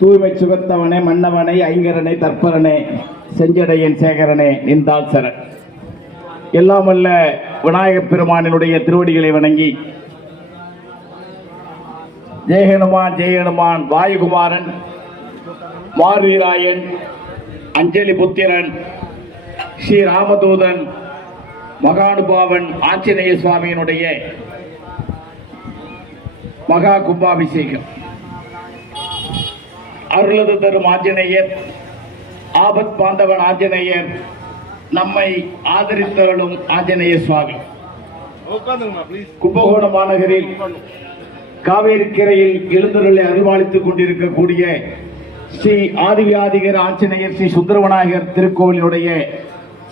தூய்மை சுகத்தவனே மன்னவனை ஐங்கரனை தற்பரனே செஞ்சடையன் சேகரனே நின்றால் சரண். எல்லாம் வல்ல விநாயகப் பெருமானினுடைய திருவடிகளை வணங்கி, ஜெயஹனுமான் ஜெயஹனுமான் வாயுகுமாரன் மார்வீராயன் அஞ்சலி புத்திரன் ஸ்ரீ ராமதூதன் மகானுபாவன் ஆஞ்சநேய சுவாமியினுடைய மகா கும்பாபிஷேகம். அருளது தரும் ஆஞ்சநேயர், ஆபத் பாந்தவன் ஆஞ்சநேயர், நம்மை ஆதரித்தவளும் ஆஞ்சநேய சுவாமி. கும்பகோணம் மாநகரில் காவேரி கரையில் எழுந்தருளை அருள்பாலித்துக் கொண்டிருக்கக்கூடிய ஸ்ரீ ஆதிவியாதிகர் ஆஞ்சநேயர் ஸ்ரீ சுந்தரவிநாயகர் திருக்கோவிலுடைய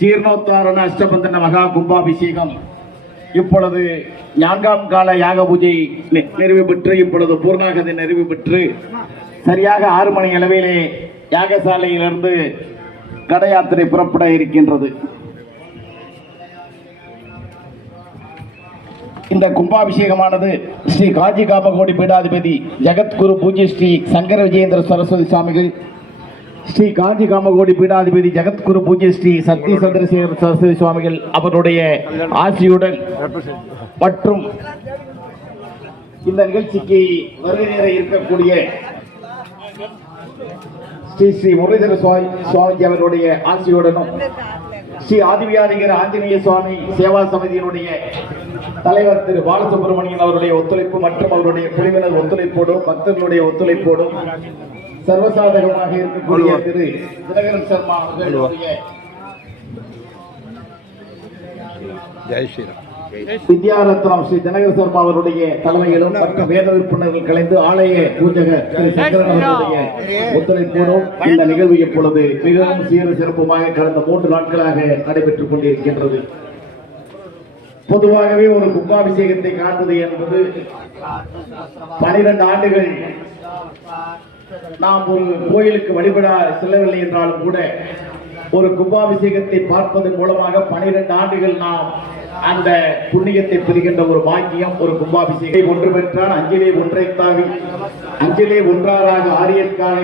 ஜீர்ணோத்தாரண அஷ்டபந்தன மகா கும்பாபிஷேகம் இப்பொழுது 4ஆம் கால யாக பூஜை நிறைவு பெற்று இப்பொழுது பூர்ணாகதி நிறைவு பெற்று சரியாக 6 மணி அளவிலே யாகசாலையிலிருந்து கட யாத்திரை புறப்பட இருக்கின்றது. இந்த கும்பாபிஷேகமானது ஸ்ரீ காஞ்சி காமகோடி பீடாதிபதி ஜெகத்குரு பூஜ்ய ஸ்ரீ சங்கர விஜயேந்திர சரஸ்வதி சுவாமிகள், ஸ்ரீ காஞ்சி காமகோடி பீடாதிபதி ஜெகத்குரு பூஜ்ய ஸ்ரீ சத்ய சந்திரசேகர சரஸ்வதி சுவாமிகள் அவருடைய ஆசியுடன் மற்றும் இந்த நிகழ்ச்சிக்கு வருகை நேர இருக்கக்கூடிய ஸ்ரீ ஸ்ரீ முரளிதர சுவாமிஜி அவருடைய ஆசியுடனும் ஸ்ரீ ஆதிவியாதிகர் ஆஞ்சநேய சுவாமி சேவா சமிதியினுடைய தலைவர் திரு பாலசுப்ரமணியன் அவருடைய ஒத்துழைப்பு மற்றும் அவருடைய குழுவினர் ஒத்துழைப்போடும் பக்தர்களுடைய ஒத்துழைப்போடும் சர்வசாதகமாக இருக்கக்கூடிய திரு தினகரன் சர்மா அவர்களுடைய ஜெய் ஸ்ரீராம் வித்யாரத்னம் ஸ்ரீ தினகர சர்மா அவருடைய தலைமையிலும் மற்ற வேத விற்பனர்கள் கலைந்து ஆலய பூஜக திரு சங்கரன் அவருடைய ஒத்துழைப்போடும் இந்த நிகழ்வு இப்பொழுது மிகவும் சீர சிறப்புமாக கடந்த 3 நாட்களாக நடைபெற்றுக் கொண்டிருக்கின்றது. பொதுவாகவே ஒரு கும்பாபிஷேகத்தை காண்பது என்பது 12 ஆண்டுகள் நாம் ஒரு கோயிலுக்கு வழிபட செல்லவில்லை என்றாலும் கூட ஒரு கும்பாபிஷேகத்தை பார்ப்பதன் மூலமாக 12 ஆண்டுகள் நாம் அந்த புண்ணியத்தை பெறுகின்ற ஒரு பாக்கியம் ஒரு கும்பாபிஷேகம். ஒன்று பெற்றான் அஞ்சிலே ஒன்றை தாவி, அஞ்சிலே ஒன்றாராக ஆரியற்காக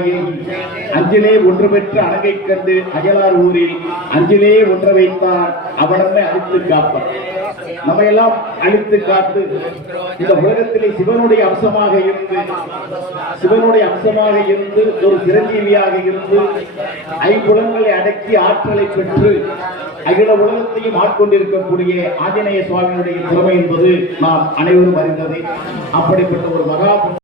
அஞ்சிலே ஒன்று பெற்று அணகை கண்டு அயலார் ஊரில் அஞ்சிலே ஒன்றை வைத்தான் அவனமே அழித்து காப்பான். நம்ம எல்லாம் அழித்து காத்து இந்த உலகத்திலே சிவனுடைய அம்சமாக இருந்து ஒரு சிரஞ்சீவியாக இருந்து ஐம்புலங்களை அடக்கி ஆற்றலை பெற்று அகில உலகத்தையும் ஆட்கொண்டிருக்கக்கூடிய ஆஞ்சநேய சுவாமியினுடைய திறமை என்பது நாம் அனைவரும் அறிந்தது. அப்படிப்பட்ட ஒரு மகா